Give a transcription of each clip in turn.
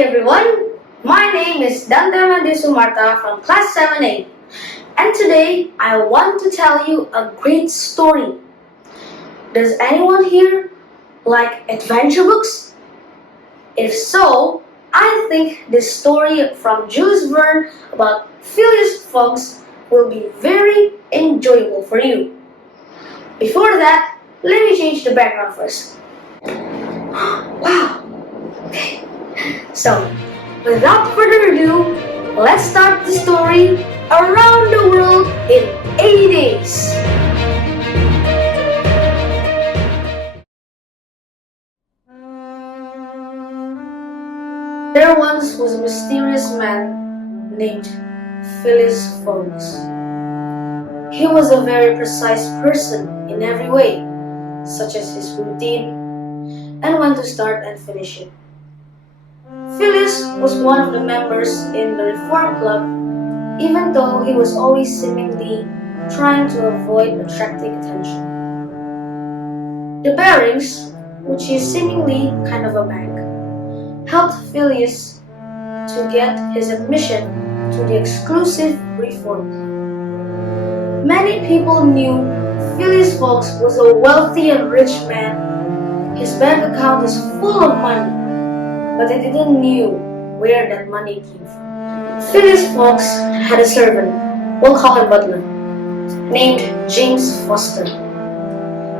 everyone, my name is Dante from class 7A, and today I want to tell you a great story. Does anyone here like adventure books? If so, I think this story from Jules Verne about Phileas Fogg's will be very enjoyable for you. Before that, let me change the background first. Wow! Okay. So, without further ado, let's start the story Around the World in 80 Days. There once was a mysterious man named Phileas Fogg. He was a very precise person in every way, such as his routine and when to start and finish it. Phileas was one of the members in the Reform Club, even though he was always seemingly trying to avoid attracting attention. The Barings, which is seemingly kind of a bank, helped Phileas to get his admission to the exclusive Reform Club. Many people knew Phileas Fogg was a wealthy and rich man. His bank account was full of money, but they didn't know where that money came from. Phileas Fogg had a servant, we'll call him Butler, named James Foster,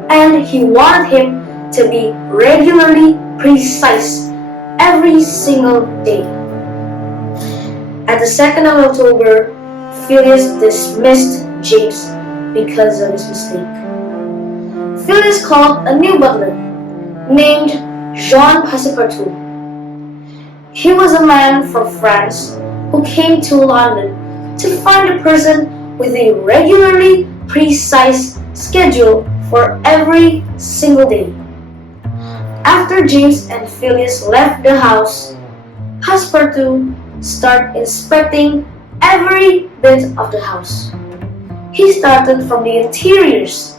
and he wanted him to be regularly precise every single day. At the 2nd of October, Phileas dismissed James because of his mistake. Phileas called a new butler named Jean Passepartout. He was a man from France who came to London to find a person with a regularly precise schedule for every single day. After James and Phileas left the house, Passepartout started inspecting every bit of the house. He started from the interiors,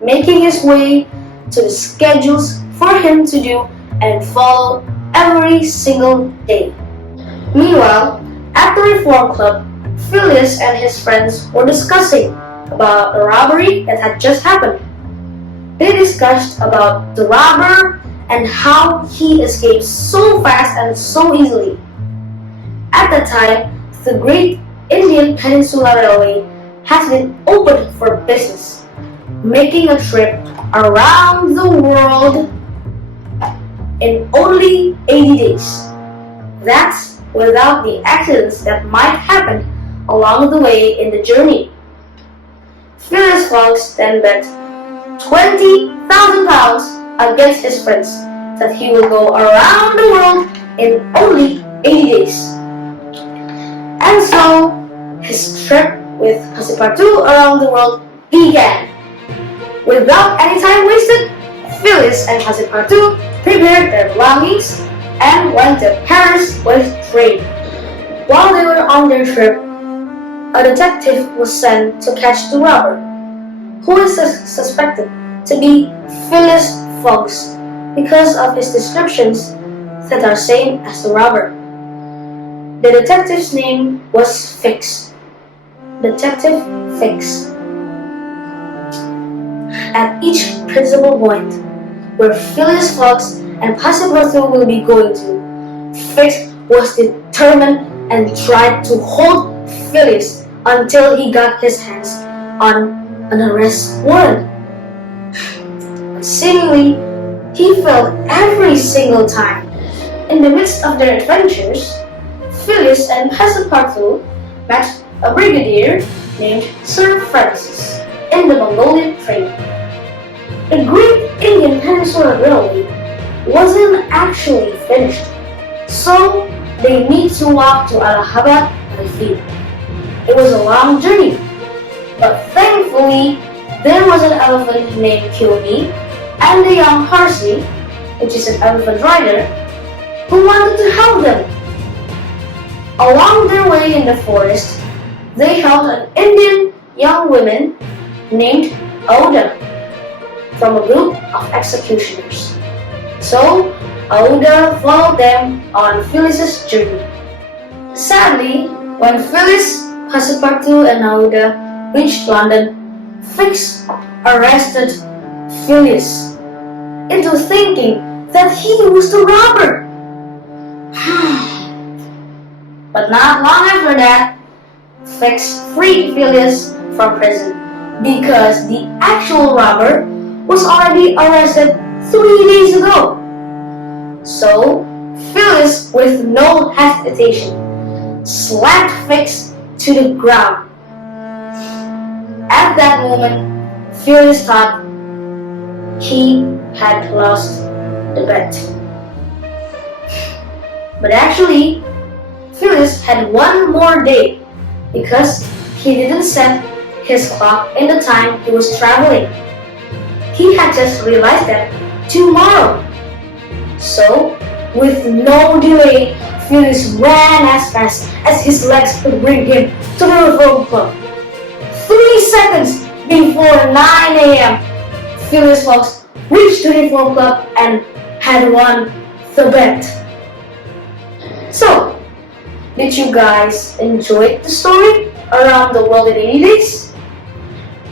making his way to the schedules for him to do and follow every single day. Meanwhile, at the Reform Club, Phileas and his friends were discussing about a robbery that had just happened. They discussed about the robber and how he escaped so fast and so easily. At that time, the Great Indian Peninsula Railway has been opened for business, making a trip around the world in only 80 days. That's without the accidents that might happen along the way in the journey. Phileas Fogg then bet £20,000 against his friends that he will go around the world in only 80 days. And so, his trip with Passepartout around the world began. Without any time wasted, Phileas and Passepartout prepared their belongings and went to Paris with train. While they were on their trip, a detective was sent to catch the robber, who is suspected to be Phileas Fogg because of his descriptions that are same as the robber. The detective's name was Fix. Detective Fix. At each principal point where Phileas Fogg and Passepartout will be going to, Fix was determined and tried to hold Phileas until he got his hands on an arrest warrant. But seemingly, he failed every single time. In the midst of their adventures, Phileas and Passepartout met a brigadier named Sir Francis in the Mongolian train. The Great Indian Peninsula Railway wasn't actually finished, so they need to walk to Allahabad by feet. It was a long journey, but thankfully there was an elephant named Kioni and a young Harsey, which is an elephant rider, who wanted to help them. Along their way in the forest, they held an Indian young woman named Oda from a group of executioners. So Aouda followed them on Phyllis's journey. Sadly, when Phyllis, Passepartout, and Aouda reached London, Fix arrested Phyllis into thinking that he was the robber. But not long after that, Fix freed Phyllis from prison because the actual robber was already arrested 3 days ago. So, Phyllis, with no hesitation, slapped Fix to the ground. At that moment, Phyllis thought he had lost the bet. But actually, Phyllis had one more day because he didn't set his clock in the time he was traveling. He had just realized that tomorrow. So, with no delay, Phyllis ran as fast as his legs could bring him to the Reform Club. 3 seconds before 9 a.m., Phyllis Fox reached the Reform Club and had won the bet. So, did you guys enjoy the story Around the World in 80 Days?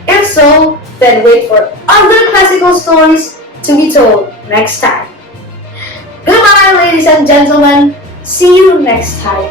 If so, then wait for other classical stories to be told next time. Goodbye, ladies and gentlemen. See you next time.